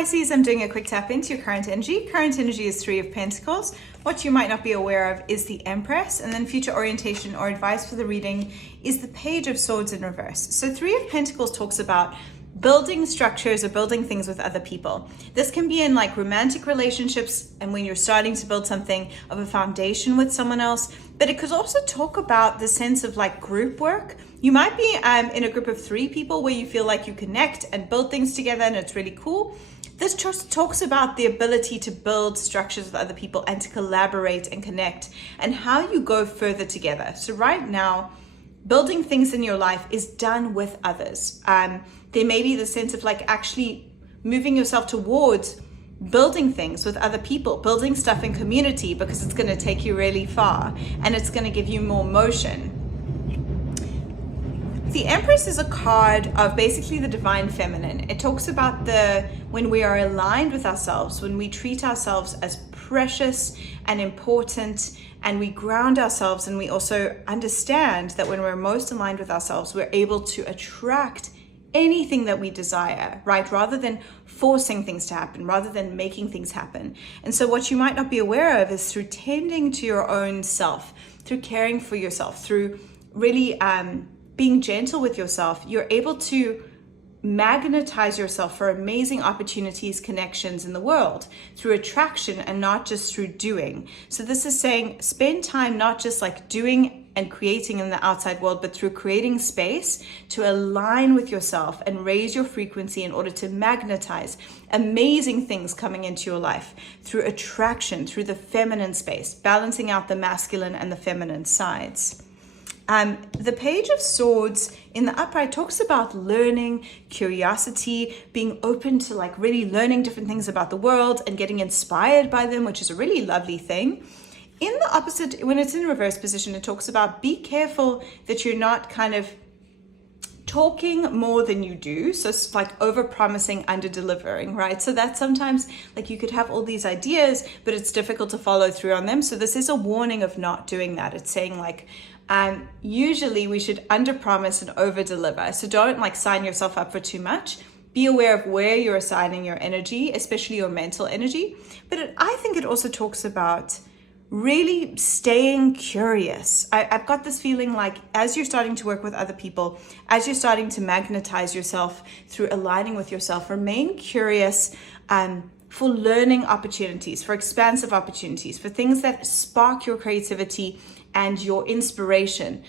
Pisces, I'm doing a quick tap into your current energy. Current energy is Three of Pentacles. What you might not be aware of is the Empress, and then future orientation or advice for the reading is the Page of Swords in reverse. So Three of Pentacles talks about building structures or building things with other people. This can be in like romantic relationships and when you're starting to build something of a foundation with someone else, but it could also talk about the sense of like group work. You might be in a group of 3 people where you feel like you connect and build things together and it's really cool. This just talks about the ability to build structures with other people and to collaborate and connect and how you go further together. So right now, building things in your life is done with others. There may be the sense of like actually moving yourself towards building things with other people, building stuff in community, because it's going to take you really far and it's going to give you more motion. The Empress is a card of basically the divine feminine. It talks about when we are aligned with ourselves, when we treat ourselves as precious and important, and we ground ourselves, and we also understand that when we're most aligned with ourselves, we're able to attract anything that we desire, right? Rather than forcing things to happen, rather than making things happen. And so what you might not be aware of is through tending to your own self, through caring for yourself, through really being gentle with yourself, you're able to magnetize yourself for amazing opportunities, connections in the world through attraction and not just through doing. So this is saying spend time not just like doing and creating in the outside world, but through creating space to align with yourself and raise your frequency in order to magnetize amazing things coming into your life through attraction, through the feminine space, balancing out the masculine and the feminine sides. The Page of Swords in the upright talks about learning, curiosity, being open to like really learning different things about the world and getting inspired by them, which is a really lovely thing. In the opposite, when it's in reverse position, it talks about be careful that you're not kind of talking more than you do. So it's like over promising, under delivering, right? So that sometimes like you could have all these ideas, but it's difficult to follow through on them. So this is a warning of not doing that. It's saying like, usually we should under promise and over deliver. So don't like sign yourself up for too much. Be aware of where you're assigning your energy, especially your mental energy. But I think it also talks about really staying curious. I've got this feeling like as you're starting to work with other people, as you're starting to magnetize yourself through aligning with yourself, remain curious for learning opportunities, for expansive opportunities, for things that spark your creativity and your inspiration.